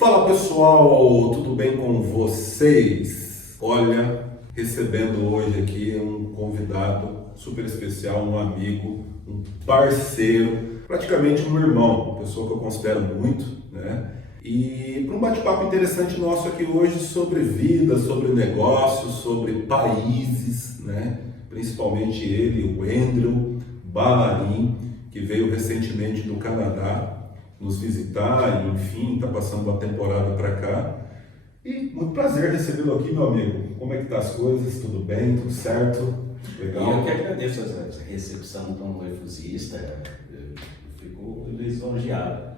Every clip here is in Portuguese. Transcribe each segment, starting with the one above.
Fala pessoal, tudo bem com vocês? Olha, recebendo hoje aqui um convidado super especial, um amigo, um parceiro, praticamente um irmão, uma pessoa que eu considero muito, né? E para um bate-papo interessante nosso aqui hoje sobre vida, sobre negócios, sobre países, né? Principalmente ele, o Andrew Ballarin, que veio recentemente do Canadá nos visitar, e, enfim, está passando uma temporada para cá. E muito prazer recebê-lo aqui, meu amigo. Como é que tá as coisas? Tudo bem? Tudo certo? Legal? Eu que agradeço essa recepção tão efusista, eu fico lisonjeado.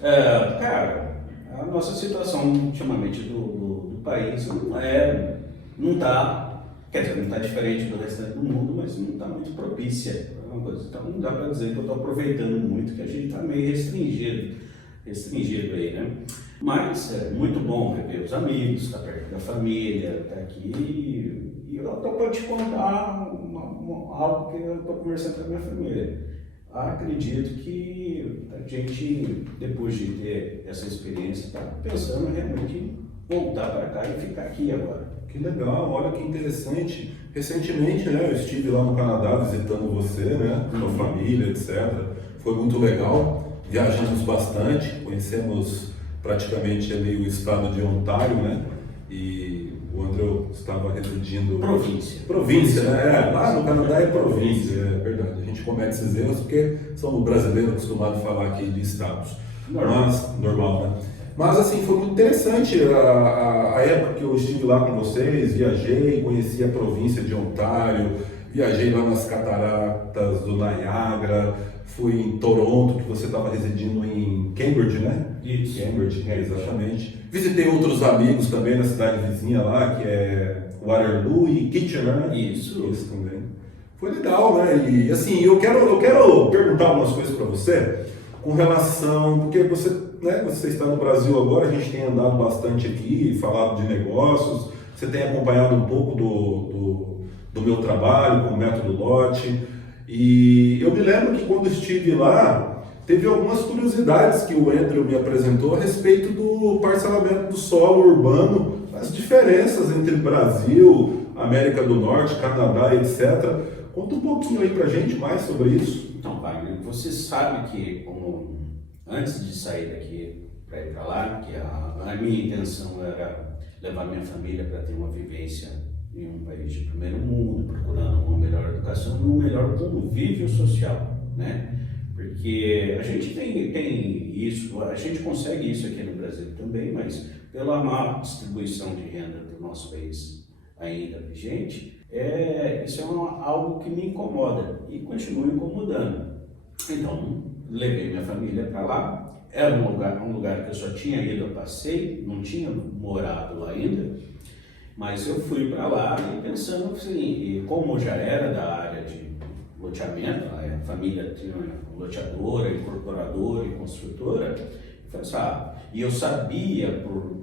Cara, a nossa situação ultimamente do país não está, quer dizer, não está diferente do restante do mundo, mas não está muito propícia. Então não dá para dizer que eu estou aproveitando muito, que a gente está meio restringido aí, né? Mas é muito bom rever os amigos, estar perto da família, estar aqui. E eu estou para te contar algo que eu estou conversando com a minha família. Acredito que a gente, depois de ter essa experiência, está pensando realmente em voltar para cá e ficar aqui agora. Que legal, olha que interessante. Recentemente, né, eu estive lá no Canadá visitando você, né, com a família, etc. Foi muito legal. Viajamos bastante, conhecemos praticamente ali o estado de Ontário, né? E o André estava residindo... Província, né? Lá no Canadá é província, é verdade. A gente comete esses erros porque somos brasileiros acostumados a falar aqui de estados. Normal, né? Mas assim, foi muito interessante a época que eu estive lá com vocês, viajei, conheci a província de Ontário, viajei lá nas cataratas do Niagara, fui em Toronto, que você estava residindo em Cambridge, né? Isso. Cambridge, exatamente. Visitei outros amigos também na cidade vizinha lá, que é Waterloo e Kitchener, né? Isso também. Foi legal, né? E assim, eu quero perguntar algumas coisas para você com relação, porque você, né, você está no Brasil agora, a gente tem andado bastante aqui, falado de negócios, você tem acompanhado um pouco do meu trabalho com o método LOTE, e eu me lembro que quando estive lá, teve algumas curiosidades que o Andrew me apresentou a respeito do parcelamento do solo urbano, as diferenças entre Brasil, América do Norte, Canadá, etc. Conta um pouquinho aí pra gente mais sobre isso. Então, Wagner, você sabe que antes de sair daqui para ir para lá, que a minha intenção era levar minha família para ter uma vivência em um país de primeiro mundo, procurando uma melhor educação, um melhor convívio social, né? Porque a gente tem isso, a gente consegue isso aqui no Brasil também, mas pela má distribuição de renda do nosso país ainda vigente, isso é algo que me incomoda e continua incomodando. Então, levei minha família para lá, era um lugar que eu só tinha ido a passeio, não tinha morado lá ainda, mas eu fui para lá e pensando assim, e como já era da área de loteamento, a família tinha loteadora, incorporadora e construtora, eu falei assim, e eu sabia por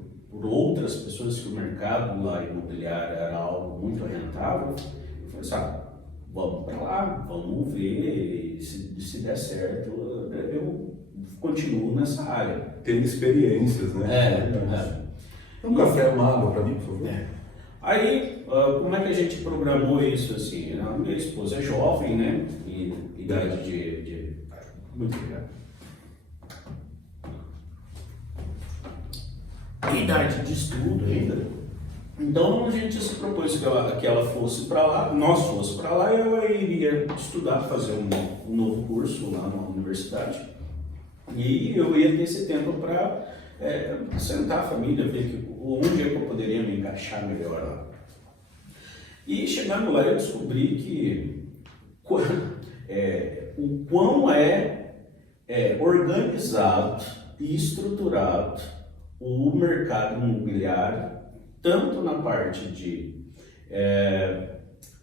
outras pessoas que o mercado lá imobiliário era algo muito rentável, eu falei assim, vamos para lá, vamos ver, se der certo, eu continuo nessa área. Tem experiências, né? Um café, uma água para mim, por favor. Aí, como é que a gente programou isso assim? A minha esposa é jovem, né? Idade de... Muito obrigado. Idade de estudo ainda. Então a gente se propôs que ela fosse para lá, nós fosse para lá, e eu iria estudar, fazer um novo curso lá na universidade. E eu ia ter esse tempo para sentar a família, ver onde é que eu poderia me encaixar melhor lá. E chegando lá eu descobri que o quão organizado e estruturado o mercado imobiliário, tanto na parte de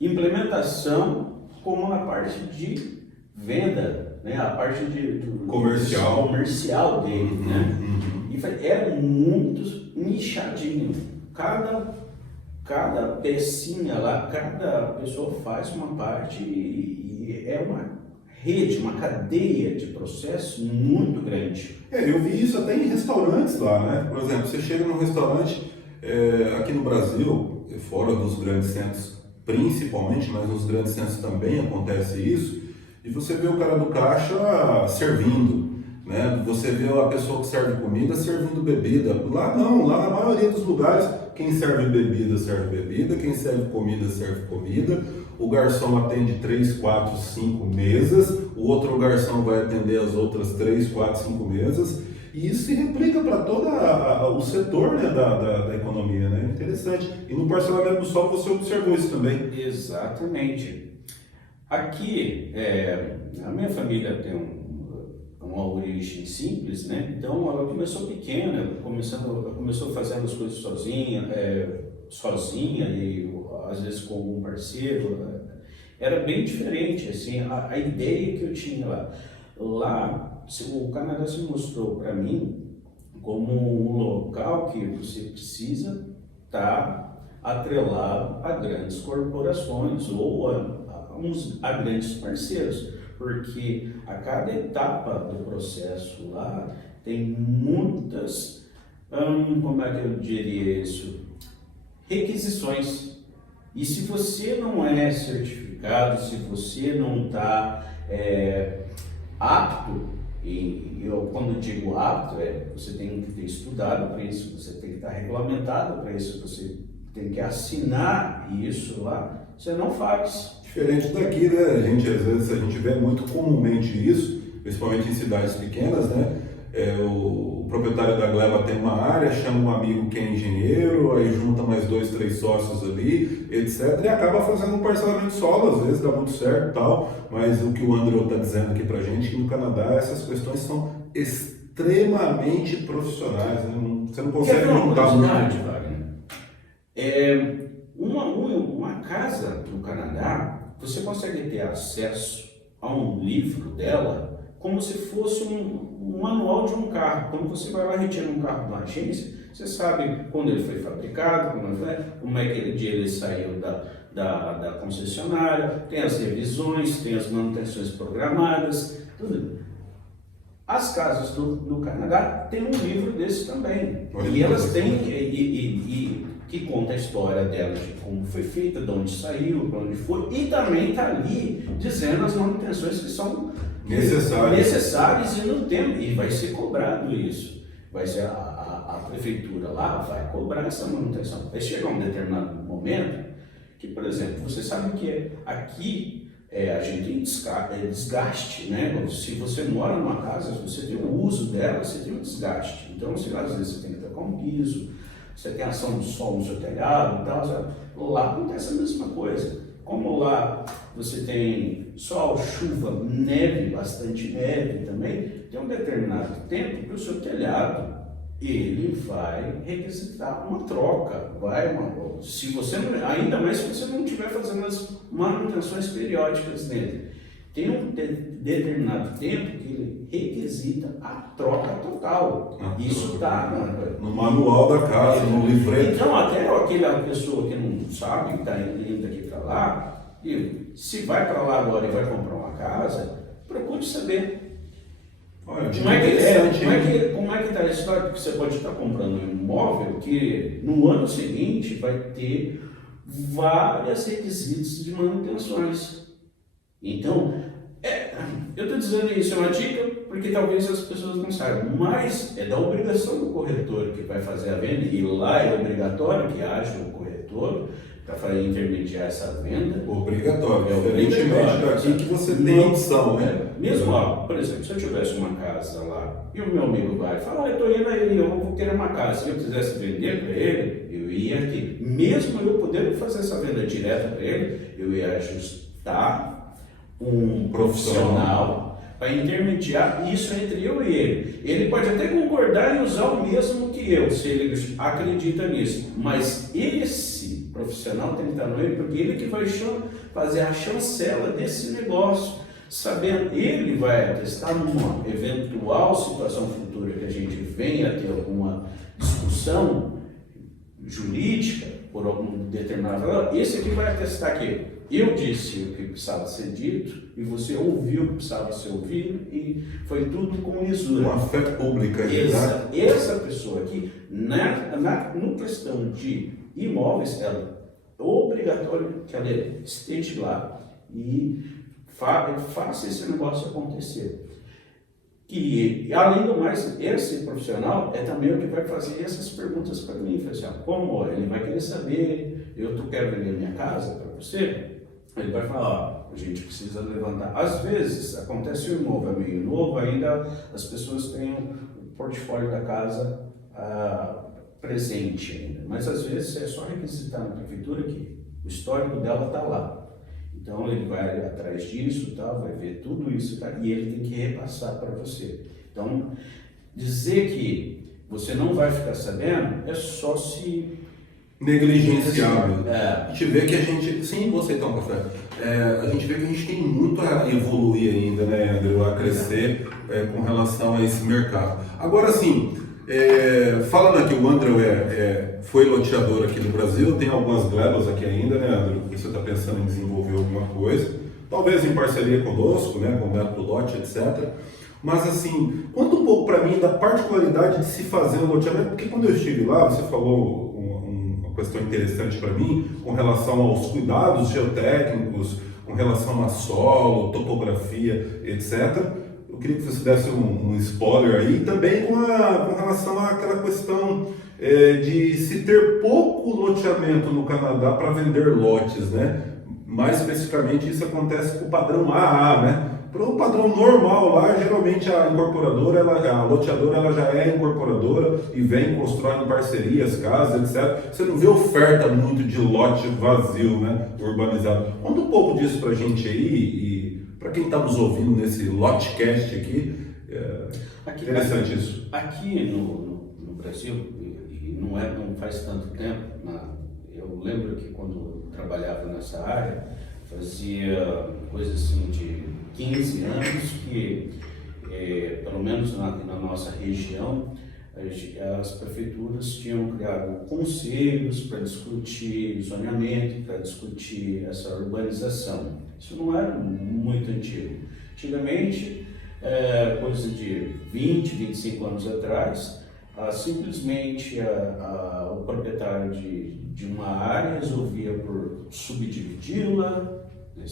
implementação como na parte de venda, né? A parte comercial dele, né? E é muito nichadinho. Cada pecinha lá, cada pessoa faz uma parte e é uma rede, uma cadeia de processos muito grande. Eu vi isso até em restaurantes lá, né? Por exemplo, você chega num restaurante aqui no Brasil, fora dos grandes centros principalmente, mas nos grandes centros também acontece isso, e você vê o cara do caixa servindo, né? Você vê a pessoa que serve comida servindo bebida. Lá não, lá na maioria dos lugares, quem serve bebida, quem serve comida, o garçom atende 3, 4, 5 mesas, o outro garçom vai atender as outras 3, 4, 5 mesas, e isso se replica para todo o setor, né, da economia, né? Interessante. E no parcelamento do solo você observou isso também. Exatamente. Aqui, a minha família tem uma origem simples, né? Então ela começou pequena, começou fazendo as coisas sozinha e às vezes com algum parceiro. Era bem diferente, assim, a ideia que eu tinha lá. Lá, o Canadá se mostrou para mim como um local que você precisa estar atrelado a grandes corporações ou a grandes parceiros, porque a cada etapa do processo lá tem muitas, como é que eu diria isso, requisições. E se você não é certificado, se você não está apto, e eu quando digo apto, você tem que ter estudado para isso, você tem que estar regulamentado para isso, você tem que assinar isso lá, você não faz. Diferente daqui, né? Às vezes a gente vê muito comumente isso, principalmente em cidades pequenas, né? O proprietário da gleba tem uma área, chama um amigo que é engenheiro, aí junta mais 2, 3 sócios ali, etc. E acaba fazendo um parcelamento de solo, às vezes dá muito certo e tal, mas o que o André está dizendo aqui pra gente, que no Canadá essas questões são extremamente profissionais, né? Você não consegue montar muito. Uma casa no Canadá, você consegue ter acesso a um livro dela como se fosse um manual de um carro. Quando você vai lá e retira um carro de uma agência, você sabe quando ele foi fabricado, como é que ele saiu da concessionária, tem as revisões, tem as manutenções programadas, tudo. As casas do Canadá têm um livro desse também. E elas têm, que conta a história delas, de como foi feita, de onde saiu, para onde foi, e também está ali dizendo as manutenções que são necessárias e no tempo, e vai ser cobrado isso. Vai ser a prefeitura lá vai cobrar essa manutenção. Vai chegar um determinado momento que, por exemplo, você sabe que aqui a gente tem desgaste, né? Se você mora numa casa, se você tem o uso dela, você tem um desgaste. Então, às vezes você tem que trocar um piso, você tem ação do sol no seu telhado e tal. Lá acontece a mesma coisa. Como lá você tem sol, chuva, neve, bastante neve também, tem um determinado tempo que o seu telhado ele vai requisitar uma troca, se você não, ainda mais se você não estiver fazendo as manutenções periódicas nele. Tem um determinado tempo que ele requisita a troca total. Isso está no manual da casa, no livreto. Então, até aquela pessoa que não sabe, que está indo daqui para lá, se vai para lá agora e vai comprar uma casa, procure saber. Olha, como é que está a história? Porque você pode estar comprando um imóvel que no ano seguinte vai ter vários requisitos de manutenções. Então, eu estou dizendo isso, é uma dica porque talvez as pessoas não saibam, mas é da obrigação do corretor que vai fazer a venda, e lá é obrigatório que haja um corretor para intermediar essa venda. Obrigatório, diferentemente daqui que você tem opção, né? Mesmo lá, por exemplo, se eu tivesse uma casa lá e o meu amigo vai falar, eu estou indo aí, eu vou querer uma casa, se eu quisesse vender para ele, eu ia aqui. Mesmo eu podendo fazer essa venda direta para ele, eu ia ajustar um profissional para intermediar isso entre eu e ele. Ele pode até concordar em usar o mesmo que eu, se ele acredita nisso, mas esse profissional tem que estar no meio, porque ele que vai fazer a chancela desse negócio, sabendo, ele vai atestar numa eventual situação futura que a gente venha a ter alguma discussão jurídica por algum determinado valor, esse aqui vai atestar que eu disse o que precisava ser dito e você ouviu o que precisava ser ouvido e foi tudo com lisura. Uma fé pública. Essa pessoa aqui, no questão de imóveis, ela é obrigatório que ela esteja lá e faça esse negócio acontecer. E, além do mais, esse profissional é também o que vai fazer essas perguntas para mim. Assim, como ele vai querer saber, eu quero vender minha casa para você? Ele vai falar, a gente precisa levantar. Às vezes, acontece o imóvel é meio novo, ainda as pessoas têm o portfólio da casa presente ainda. Mas, às vezes, é só requisitar na prefeitura que o histórico dela está lá. Então ele vai atrás disso, tá? Vai ver tudo isso, tá? E ele tem que repassar para você. Então, dizer que você não vai ficar sabendo é só se negligenciável. A gente vê que a gente, sim, vou aceitar um café. A gente vê que a gente tem muito a evoluir ainda, né, André, a crescer com relação a esse mercado. Agora sim, falando aqui, o André foi loteador aqui no Brasil, tem algumas glebas aqui ainda, né, André? Você está pensando em desenvolver alguma coisa, talvez em parceria conosco, né, com o método lote, etc. Mas assim, conta um pouco para mim da particularidade de se fazer um loteamento, porque quando eu estive lá, você falou uma questão interessante para mim com relação aos cuidados geotécnicos, com relação a solo, topografia, etc. Eu queria que você desse um spoiler aí, também com relação àquela questão de se ter pouco loteamento no Canadá para vender lotes, né? Mais especificamente, isso acontece com o padrão AA, né? Para o padrão normal lá, geralmente a incorporadora, a loteadora, ela já é incorporadora e vem constrói em parcerias, casas, etc. Você não vê oferta muito de lote vazio, né? Urbanizado. Conta um pouco disso para a gente aí e para quem está nos ouvindo nesse Lotcast aqui, interessante isso. Aqui no Brasil, e não faz tanto tempo, eu lembro que quando eu trabalhava nessa área, fazia coisa assim de 15 anos que, pelo menos na nossa região, as prefeituras tinham criado conselhos para discutir zoneamento, para discutir essa urbanização. Isso não era muito antigo. Antigamente, coisa de 20, 25 anos atrás, simplesmente o proprietário de uma área resolvia por subdividi-la e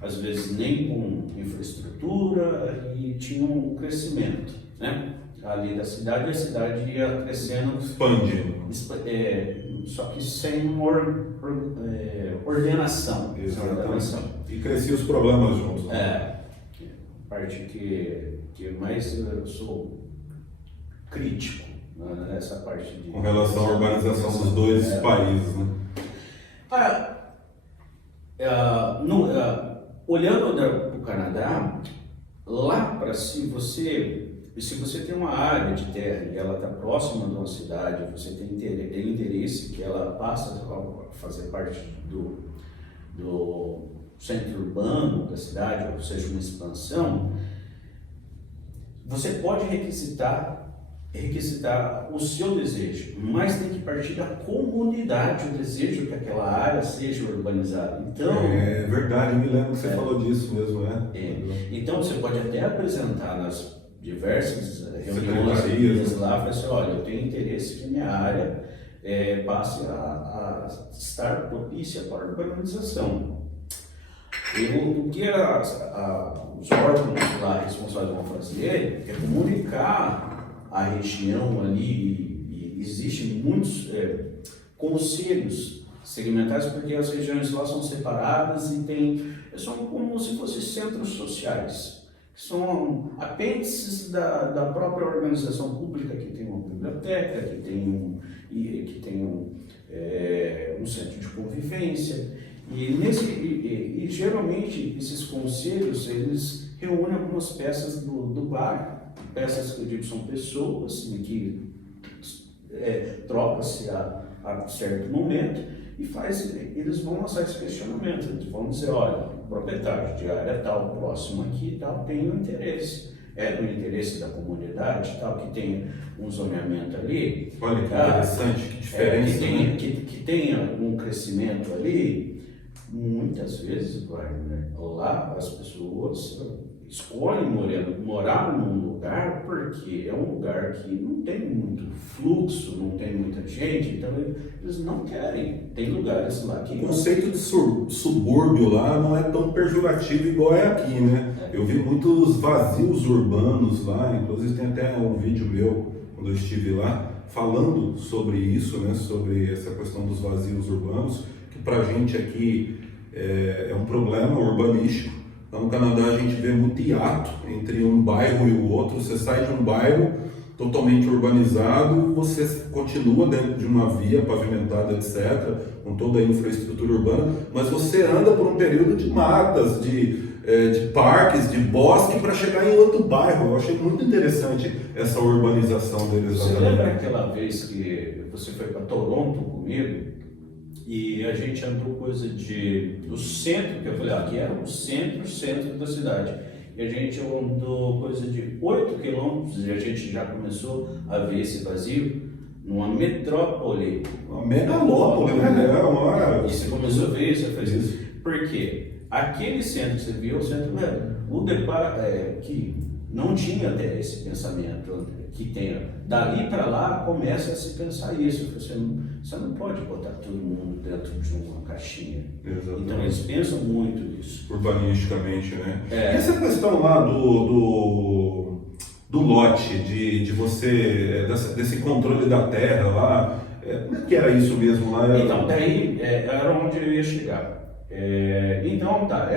às vezes nem com infraestrutura e tinha um crescimento, né? Ali da cidade, a cidade ia crescendo, expandindo, só que sem ordenação. Exatamente. E cresciam os problemas juntos. Parte que mais eu sou crítico, né, nessa parte de... Com relação à urbanização dos dois países, né? Olhando para o Canadá, lá para se você tem uma área de terra e ela está próxima de uma cidade, você tem interesse que ela passe a fazer parte do centro urbano da cidade, ou seja, uma expansão, você pode requisitar o seu desejo, mas tem que partir da comunidade o desejo que aquela área seja urbanizada. Então, é verdade, eu me lembro que você falou disso mesmo, né? Então você pode até apresentar nas diversas reuniões lá, falar assim, olha, eu tenho interesse que minha área passe a estar propícia para a urbanização. O que os órgãos lá responsáveis vão fazer é comunicar a região ali, e existem muitos conselhos segmentados, porque as regiões lá são separadas e são como se fossem centros sociais, que são apêndices da própria organização pública, que tem uma biblioteca, que tem um centro de convivência. E geralmente esses conselhos, eles reúnem algumas peças do bairro, peças que eu digo são pessoas em que troca-se a certo momento e eles vão lançar esse questionamento, eles vão dizer, olha, o proprietário de área tal, próximo aqui e tal, tem um interesse. é do interesse da comunidade, tal, que tem um zoneamento ali. Olha que interessante, que diferença. Que tenha um crescimento ali, muitas vezes, né, lá as pessoas escolhem morar num lugar porque é um lugar que não tem muito fluxo, não tem muita gente, então eles não querem. Tem lugares lá que... O conceito de subúrbio lá não é tão pejorativo igual é aqui, né? Eu vi muitos vazios urbanos lá, inclusive tem até um vídeo meu, quando eu estive lá, falando sobre isso, né? Sobre essa questão dos vazios urbanos, que pra gente aqui é um problema urbanístico. Lá no Canadá a gente vê muito hiato entre um bairro e o outro. Você sai de um bairro totalmente urbanizado, você continua dentro de uma via pavimentada, etc., com toda a infraestrutura urbana, mas você anda por um período de matas, de parques, de bosque, para chegar em outro bairro. Eu achei muito interessante essa urbanização deles. Você lembra aquela vez que você foi para Toronto comigo? E a gente andou coisa do centro, que eu falei, aqui era o centro da cidade. E a gente andou coisa de 8 quilômetros e a gente já começou a ver esse vazio numa metrópole. Uma megalópole, né? E você começou a ver isso, eu falei isso. Por quê? Aquele centro que você viu, o centro que não tinha até esse pensamento que tenha. Dali para lá começa a se pensar isso. Você não pode botar todo mundo dentro de uma caixinha. Exatamente. Então eles pensam muito nisso. Urbanisticamente, né? E essa questão lá do lote, de você, desse controle da terra lá, como é que era isso mesmo lá? Então, daí era onde eu ia chegar. Então, tá,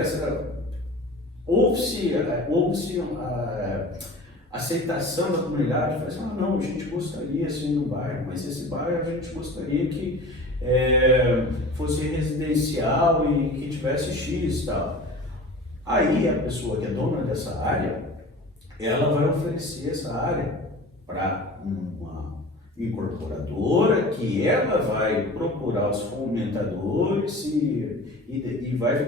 houve-se aceitação da comunidade, falou assim, não, a gente gostaria assim no bairro, mas esse bairro a gente gostaria que fosse residencial e que tivesse X e tal. Aí a pessoa que é dona dessa área, ela vai oferecer essa área para uma incorporadora, que ela vai procurar os fomentadores e vai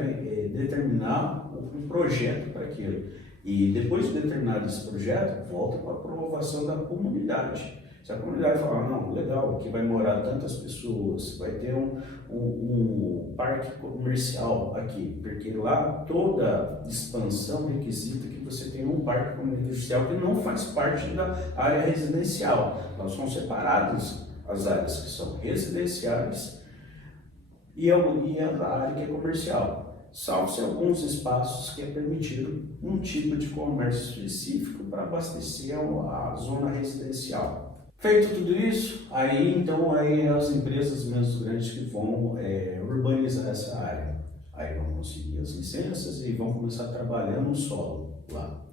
determinar um projeto para aquilo. E depois de determinado esse projeto, volta para a aprovação da comunidade. Se a comunidade falar, não, legal, aqui vai morar tantas pessoas, vai ter um parque comercial aqui, porque lá toda expansão requisita que você tenha um parque comercial que não faz parte da área residencial. Elas são separadas as áreas que são residenciais e a área que é comercial. Salvo-se alguns espaços que é permitido um tipo de comércio específico para abastecer a zona residencial. Feito tudo isso, aí as empresas menos grandes que vão urbanizar essa área. Aí vão conseguir as licenças e vão começar a trabalhar no solo lá.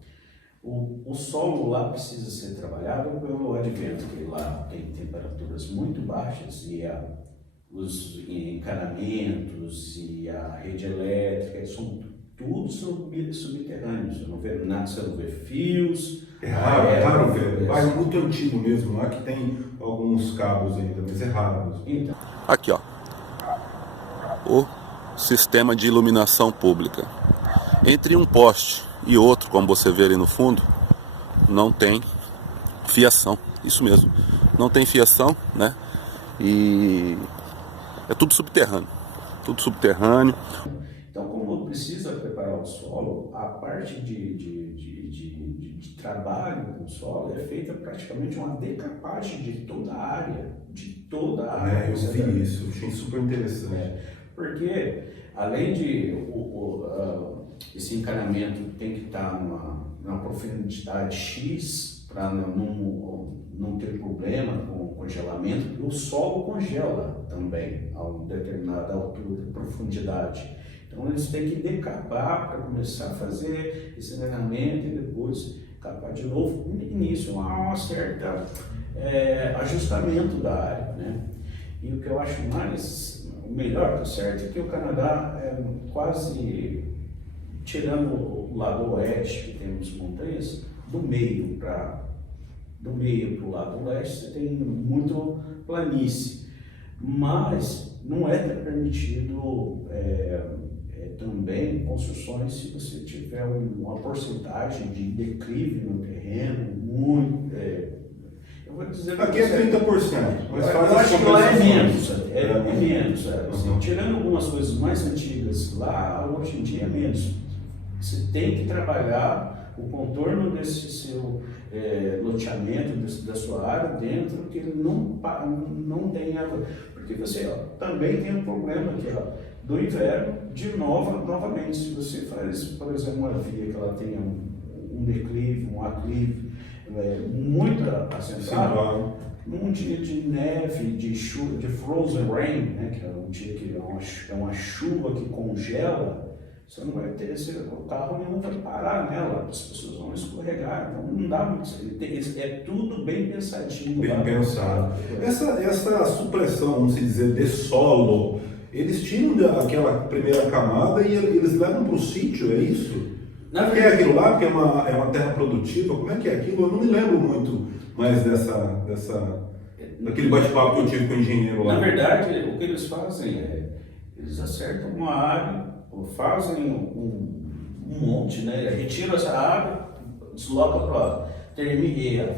O solo lá precisa ser trabalhado pelo advento, que lá tem temperaturas muito baixas e os encanamentos e a rede elétrica são tudo subterrâneos. Você não vê nada, você não vê fios. É raro ver. Bairro muito antigo mesmo, lá que tem alguns cabos ainda, mas é raro mesmo. Então. Aqui, ó, o sistema de iluminação pública. Entre um poste e outro, como você vê ali no fundo, não tem fiação. Isso mesmo, não tem fiação, né? E é tudo subterrâneo. Tudo subterrâneo. Então, como precisa preparar o solo, a parte de trabalho com o solo é feita praticamente uma decapagem de toda a área. Eu vi isso, achei super interessante. Porque, além de esse encanamento tem que estar numa profundidade X para não ter problema com o congelamento, porque o solo congela também a uma determinada altura, profundidade. Então eles têm que decapar para começar a fazer esse encanamento e depois capar de novo. No início há uma certa ajustamento da área, né? E o que eu acho o melhor, tá certo, é que o Canadá é quase, tirando o lado oeste, que temos montanhas, do meio para o lado leste, você tem muito planície, mas não é permitido também construções, se você tiver uma porcentagem de declive no terreno, muito. Eu vou dizer Aqui é 30%, mas faz eu as acho que lá é compensações. menos, é menos. Assim, Uhum. tirando algumas coisas mais antigas, lá hoje em dia é menos. Você tem que trabalhar o contorno desse seu loteamento, da sua área, dentro que ele não tem água. Porque você também tem um problema aqui, do inverno, novamente, se você faz, por exemplo, uma via que ela tenha um declive, um aclive, muito acentuado, num dia de neve, de chuva, de frozen rain, né, que é um dia que é uma chuva que congela, você não vai ter, o carro não vai parar nela, as pessoas vão escorregar, então não dá muito, é tudo bem pensadinho. Bem pensado. Essa supressão, vamos dizer, de solo, eles tiram aquela primeira camada e eles levam para o sítio, é isso? O que é aquilo lá? Porque é uma terra produtiva? Como é que é aquilo? Eu não me lembro muito mais daquele bate-papo que eu tive com o engenheiro lá. Na verdade, o que eles fazem eles acertam uma área, ou fazem um monte, né? Retiram essa área, deslocam para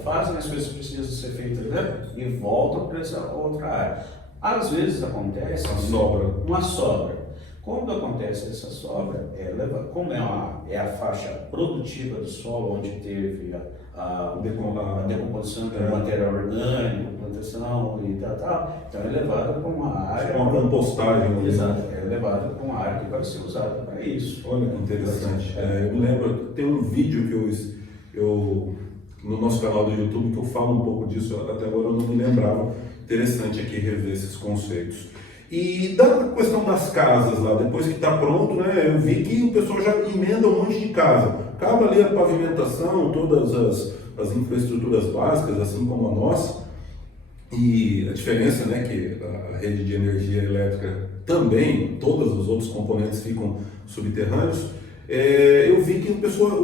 fazem as coisas que precisam ser feitas, né? E voltam para essa outra área. Às vezes acontece uma sobra. Quando acontece essa sobra, como é a faixa produtiva do solo, onde teve a decomposição do material orgânico, plantação e tal, então é levado para uma área. Uma compostagem. Exato, é levado para uma área que vai ser usada para isso. Olha que interessante. Eu me lembro, tem um vídeo que eu no nosso canal do YouTube que eu falo um pouco disso, até agora eu não me lembrava. Interessante aqui rever esses conceitos. E da questão das casas lá, depois que está pronto, né, eu vi que o pessoal já emenda um monte de casa. Acaba ali a pavimentação, todas as infraestruturas básicas, assim como a nossa. E a diferença, né, que a rede de energia elétrica também, todos os outros componentes ficam subterrâneos. Eu vi que o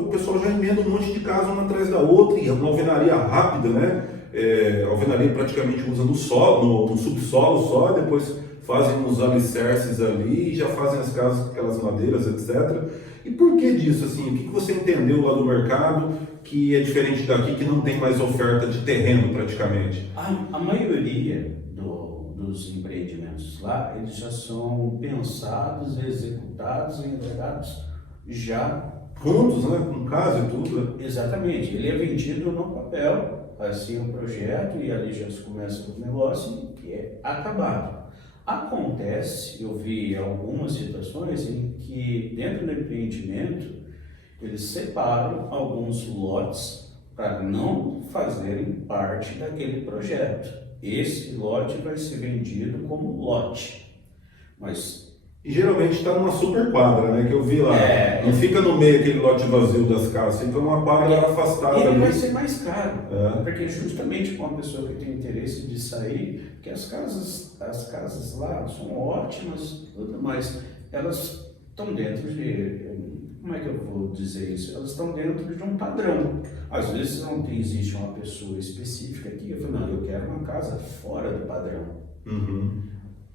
pessoal já emenda um monte de casa uma atrás da outra, e uma alvenaria rápida, né? A alvenaria praticamente usa no solo, no subsolo só, depois fazem uns alicerces ali e já fazem as casas com aquelas madeiras, etc. E por que disso, assim? O que você entendeu lá do mercado que é diferente daqui, que não tem mais oferta de terreno praticamente? A maioria dos empreendimentos lá, eles já são pensados, executados e entregados já prontos, né? Com casa e tudo. Né? Exatamente. Ele é vendido no papel, assim o projeto, e ali já se começa o negócio que é acabado. Acontece, eu vi algumas situações em que dentro do empreendimento eles separam alguns lotes para não fazerem parte daquele projeto. Esse lote vai ser vendido como lote, mas e geralmente está numa super quadra, né? Que eu vi lá. Não fica no meio aquele lote vazio das casas, fica numa quadra afastada. Ele ali. vai ser mais caro, porque justamente com uma pessoa que tem interesse de sair, porque as casas lá são ótimas, mas elas estão dentro de, como é que eu vou dizer isso? Elas estão dentro de um padrão. Às vezes existe uma pessoa específica que fala, não, eu quero uma casa fora do padrão. Uhum.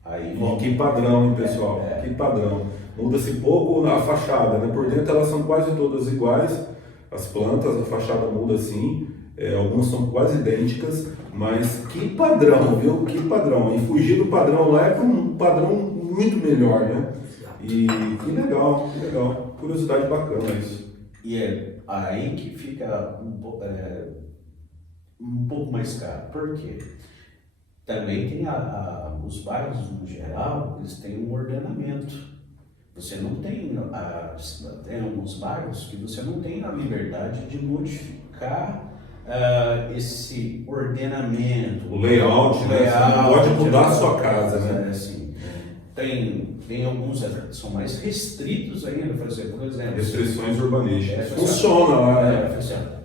Aí, que padrão, hein, pessoal? Que padrão. Muda-se pouco na fachada, né? Por dentro elas são quase todas iguais, as plantas, a fachada muda sim, algumas são quase idênticas, mas que padrão, viu? Que padrão. E fugir do padrão lá é para um padrão muito melhor, né? E que legal, que legal. Curiosidade bacana isso. E é aí que fica um pouco mais caro. Por quê? Também tem os bairros, no geral, eles têm um ordenamento. Você não tem, tem alguns bairros que você não tem a liberdade de modificar esse ordenamento. O layout, né? Você não pode mudar a sua casa, né? Assim, tem alguns que são mais restritos ainda, por exemplo. Restrições urbanísticas. Funciona lá, né?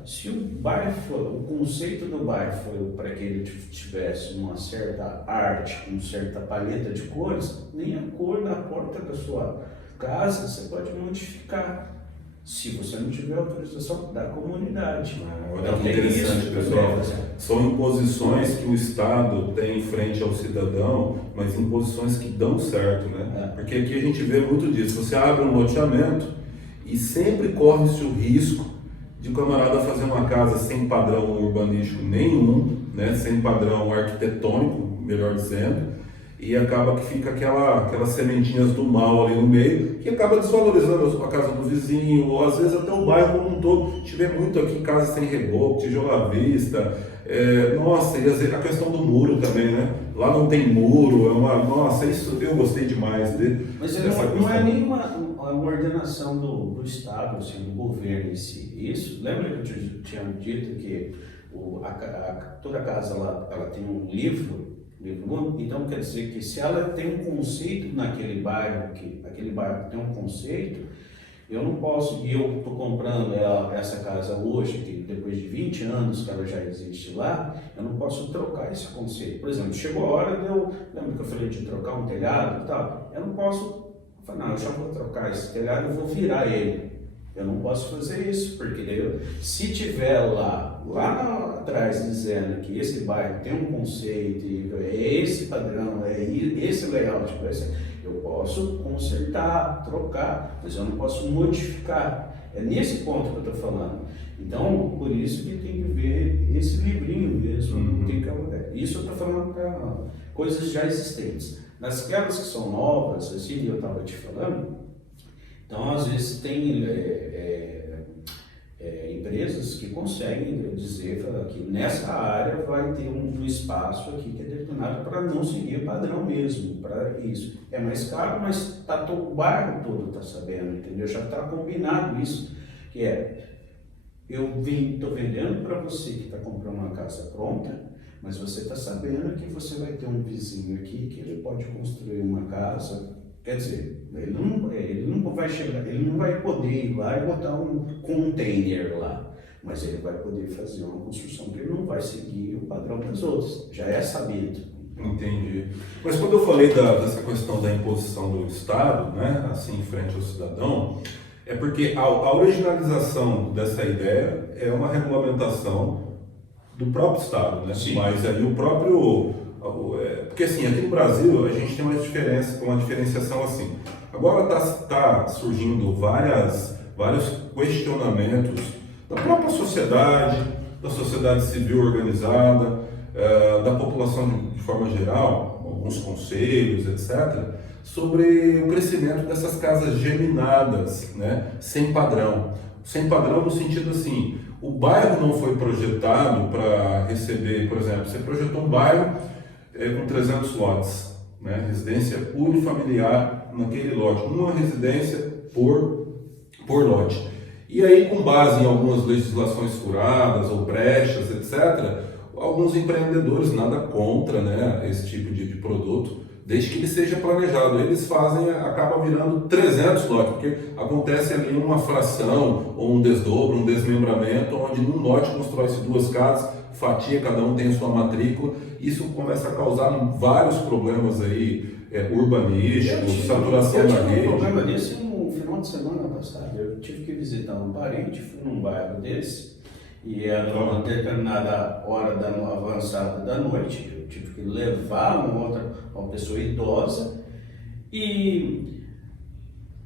Se o bairro o conceito do bairro foi para que ele tivesse uma certa arte, uma certa paleta de cores, nem a cor da porta da sua casa você pode modificar. se você não tiver autorização da comunidade. Olha Então, que tem interessante, isso, pessoal. né? São imposições que o Estado tem frente ao cidadão, mas imposições que dão certo, né? Porque aqui a gente vê muito disso. Você abre um loteamento e sempre corre-se o risco de o camarada fazer uma casa sem padrão urbanístico nenhum, né? Sem padrão arquitetônico, melhor dizendo, e acaba que fica aquelas sementinhas do mal ali no meio, que acaba desvalorizando a casa do vizinho, ou às vezes até o bairro como um todo. Tive muito aqui casa sem reboco, tijolo à vista, nossa, e a questão do muro também, né? Lá não tem muro, nossa, isso eu gostei demais Mas não é nenhuma ordenação do Estado, assim, do governo em si. Isso, lembra que eu tinha dito que toda casa ela tem um livro, então quer dizer que se ela tem um conceito naquele bairro, que aquele bairro tem um conceito, eu não posso, e eu estou comprando essa casa hoje, que depois de 20 anos que ela já existe lá, eu não posso trocar esse conceito. Por exemplo, chegou a hora lembra que eu falei de trocar um telhado e tal? Eu não posso falar, não, eu já vou trocar esse telhado, eu vou virar ele. Eu não posso fazer isso, porque se tiver lá atrás dizendo que esse bairro tem um conceito, é esse padrão, é esse layout, eu posso consertar, trocar, mas eu não posso modificar. É nesse ponto que eu estou falando. Então, por isso que tem que ver esse livrinho mesmo. Isso eu estou falando para coisas já existentes. Nas aquelas que são novas, assim, eu estava te falando, então, às vezes, tem empresas que conseguem dizer que nessa área vai ter um espaço aqui que é determinado para não seguir o padrão mesmo, para isso. É mais caro, mas o bairro todo está sabendo, entendeu? Já está combinado isso, que eu estou vendendo para você que está comprando uma casa pronta, mas você está sabendo que você vai ter um vizinho aqui que ele pode construir uma casa. Quer dizer, ele não vai chegar, ele não vai poder ir lá e botar um container lá, mas ele vai poder fazer uma construção que ele não vai seguir o padrão das outras, já é sabido. Entendi. Mas quando eu falei dessa questão da imposição do Estado, né, assim, em frente ao cidadão, é porque a originalização dessa ideia é uma regulamentação do próprio Estado, né? Sim. Mas aí o próprio... Porque assim, aqui no Brasil a gente tem uma diferenciação assim. Agora está surgindo vários questionamentos da própria sociedade, da sociedade civil organizada, da população de forma geral, alguns conselhos, etc., sobre o crescimento dessas casas geminadas, né, sem padrão. Sem padrão no sentido assim, o bairro não foi projetado para receber, por exemplo, você projetou um bairro com 300 lotes, né? Residência unifamiliar naquele lote, uma residência por lote. E aí, com base em algumas legislações furadas ou brechas, etc., alguns empreendedores, nada contra, né, esse tipo de produto, desde que ele seja planejado, eles acaba virando 300 lotes, porque acontece ali uma fração, ou um desdobro, um desmembramento, onde num lote constrói-se duas casas, fatia, cada um tem a sua matrícula. Isso começa a causar vários problemas aí, urbanísticos, saturação da rede. Eu tive um problema desse no final de semana passado. Eu tive que visitar um parente, fui num bairro desse, e era uma determinada hora avançada da noite. Eu tive que levar uma pessoa idosa, e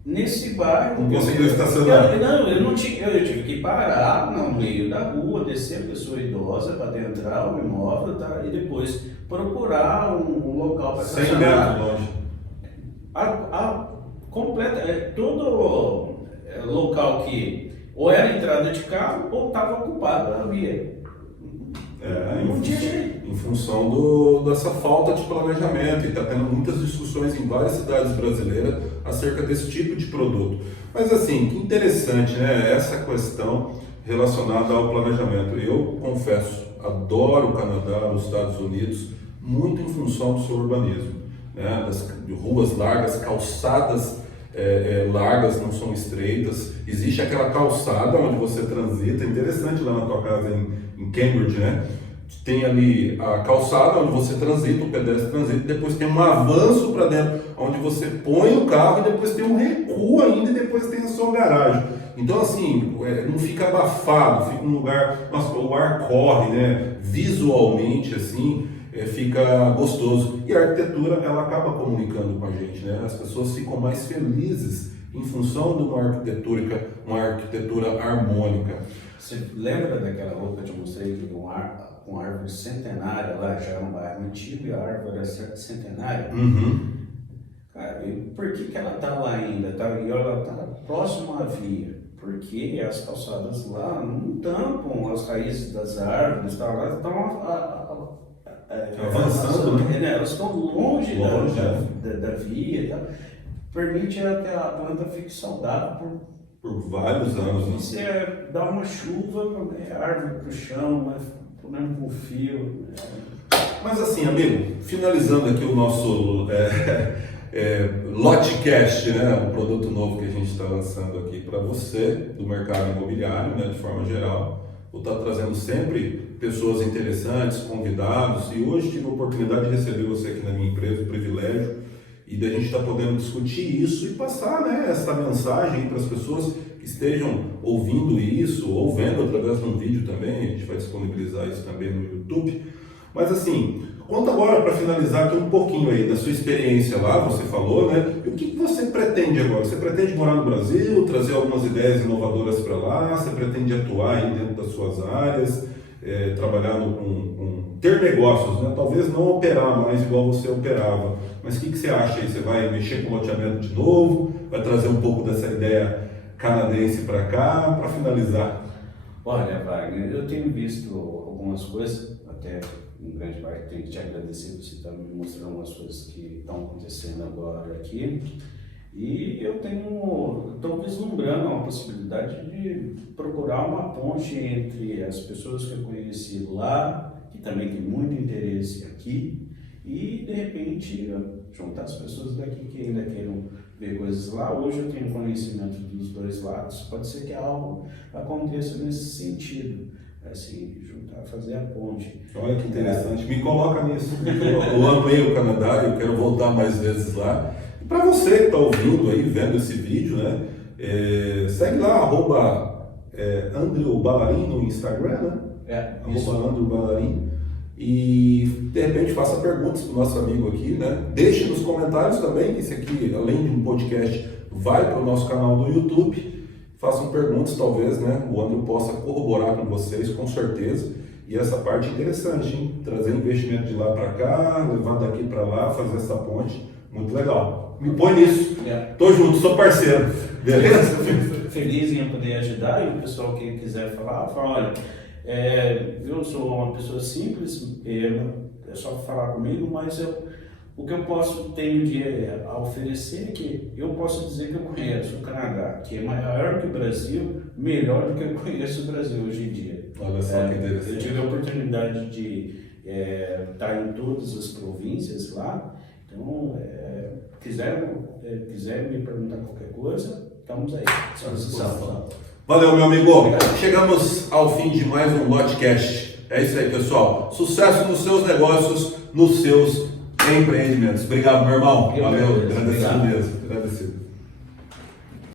nesse bairro... Não conseguiu estacionar? Eu não tinha, eu tive que parar no meio da rua, descer a pessoa idosa para adentrar o imóvel, tá, e depois procurar um local para estacionar. 100 metros longe. Todo local que ou era entrada de carro ou estava ocupado a via. Não tinha jeito. Em função dessa falta de planejamento, e está tendo muitas discussões em várias cidades brasileiras acerca desse tipo de produto. Mas assim, que interessante, né? Essa questão relacionada ao planejamento. Eu confesso, adoro o Canadá, os Estados Unidos, muito em função do seu urbanismo, né? De ruas largas, calçadas largas, não são estreitas. Existe aquela calçada onde você transita, interessante lá na tua casa em Cambridge, né? Tem ali a calçada onde você transita, o pedestre transita, depois tem um avanço para dentro, onde você põe o carro, e depois tem um recuo ainda, e depois tem a sua garagem. Então, assim, não fica abafado, fica um lugar, nossa, o ar corre, né? Visualmente, assim, fica gostoso. E a arquitetura, ela acaba comunicando com a gente, né? As pessoas ficam mais felizes em função de uma arquitetura harmônica. Você lembra daquela rua que eu te mostrei, que com árvore centenária lá, já era um bairro antigo e a árvore era centenária? Uhum. Cara, e por que ela está lá ainda? E ela está próxima à via. Porque as calçadas lá não tampam as raízes das árvores, elas estão avançando, né? Elas estão longe da via. Tá? Permite que a planta fique saudável por vários anos. Né? Você dá uma chuva, árvore para o chão, problema com fio. Mas assim, amigo, finalizando aqui o nosso Lotcast, né, um produto novo que a gente está lançando aqui para você, do mercado imobiliário, né, de forma geral. Vou estar trazendo sempre pessoas interessantes, convidados, e hoje tive a oportunidade de receber você aqui na minha empresa, o privilégio, e da gente estar podendo discutir isso e passar, né, essa mensagem para as pessoas que estejam ouvindo isso, ou vendo através de um vídeo também, a gente vai disponibilizar isso também no YouTube. Mas assim, conta agora para finalizar aqui um pouquinho aí da sua experiência lá, você falou, né? E o que você pretende agora? Você pretende morar no Brasil, trazer algumas ideias inovadoras para lá? Você pretende atuar aí dentro das suas áreas, trabalhar ter negócios, né? Talvez não operar mais igual você operava. Mas o que você acha aí? Você vai mexer com o loteamento de novo? Vai trazer um pouco dessa ideia canadense para cá, para finalizar? Olha, Wagner, eu tenho visto algumas coisas, até em grande parte tenho que te agradecer, você está me mostrando algumas coisas que estão acontecendo agora aqui, e eu estou vislumbrando uma possibilidade de procurar uma ponte entre as pessoas que eu conheci lá, que também tem muito interesse aqui, e de repente juntar as pessoas daqui que ainda queiram ver coisas lá. Hoje eu tenho conhecimento dos dois lados, pode ser que algo aconteça nesse sentido, assim, juntar, fazer a ponte. Olha que interessante, me coloca nisso. Eu amei o Canadá, eu quero voltar mais vezes lá. E para você que está ouvindo aí, vendo esse vídeo, né, segue lá, @Andrew Ballarin no Instagram, né? @Andrew Ballarin. E de repente faça perguntas para o nosso amigo aqui, né? Deixe nos comentários também, que esse aqui, além de um podcast, vai para o nosso canal do YouTube. Façam perguntas, talvez, né? O Andrew possa corroborar com vocês, com certeza. E essa parte é interessante, hein? Trazer investimento de lá para cá, levar daqui para lá, fazer essa ponte, muito legal. Me põe nisso. Tô junto, sou parceiro. Beleza? Feliz em poder ajudar, e o pessoal que quiser falar, olha, eu sou uma pessoa simples, é só falar comigo, mas o que eu tenho a oferecer é que eu posso dizer que eu conheço o Canadá, que é maior que o Brasil, melhor do que eu conheço o Brasil hoje em dia. Olha só que interessante. Eu tive a oportunidade de estar em todas as províncias lá, então, quiser me perguntar qualquer coisa, estamos aí, à disposição. Valeu, meu amigo. Chegamos ao fim de mais um Lotcast. É isso aí, pessoal. Sucesso nos seus negócios, nos seus empreendimentos. Obrigado, meu irmão. Valeu, agradecido mesmo. Agradecido.